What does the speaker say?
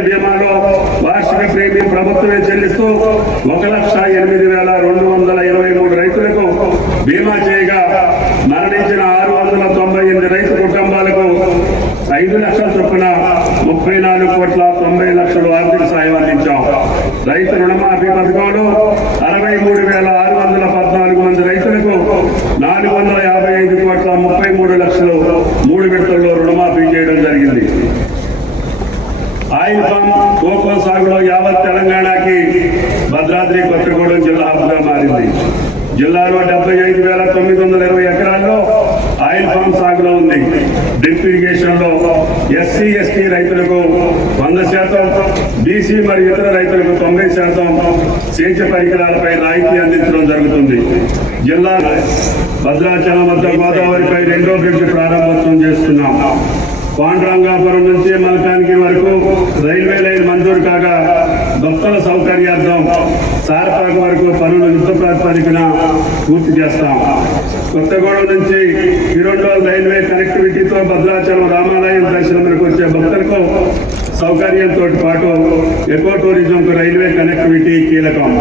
బీమాలో వార్షిక ప్రీమియం ప్రభుత్వమే చెల్లిస్తూ ఒక లక్ష ఎనిమిది వేల రెండు వందల ఇరవై మూడు రైతులకు బీమా చేయగా మరణించిన ఆరు వందల తొంభై ఎనిమిది రైతు కుటుంబాలకు ఐదు లక్షల చొప్పున ముప్పై నాలుగు కోట్ల తొంభై లక్షలు ఆర్థిక సాయం అందించాం. రైతు రుణమాఫీ పథకంలో అరవై మూడు వేల ఆరు వందల పద్నాలుగు మంది రైతులకు నాలుగు వందల యాభై ఐదు కోట్ల ముప్పై మూడు లక్షలు మూడు విడతల్లో రుణమాఫీ చేయడం జరిగింది ఆయిల్ పంప్ కోకో సాగులో యావత్ తెలంగాణకి భద్రాద్రి కొత్తగూడెం జిల్లా హబ్గా మారింది. జిల్లాలో డెబ్బై ఐదు వేల తొమ్మిది వందల ఇరవై ఎకరాల్లో ఆయిల్ పంప్ సాగులో ఉంది. డ్రిప్ ఇరిగేషన్లో ఎస్సీ ఎస్టీ రైతులకు వంద శాతం బీసీ మరియు ఇతర రైతులకు తొంభై శాతం సేద్య పరికరాలపై రాయితీ అందించడం జరుగుతుంది. జిల్లా భద్రాచలం వద్ద గోదావరిపై రెండో బ్రిడ్జ్ ప్రారంభోత్సవం చేస్తున్నాం. పాండురంగాపురం నుంచి మల్కానికి వరకు రైల్వే లైన్ కాగా భక్తుల సౌకర్యార్థం సారపాక వరకు పనులు యుద్ధ ప్రాతిపదికన పూర్తి చేస్తాం. కొత్తగూడెం నుంచి ఇరుండోల్ రైల్వే కనెక్టివిటీతో భద్రాచలం రామాలయం దర్శనంలోకి వచ్చే భక్తులకు సౌకర్యంతో పాటు ఎకో టూరిజంకు రైల్వే కనెక్టివిటీ కీలకం.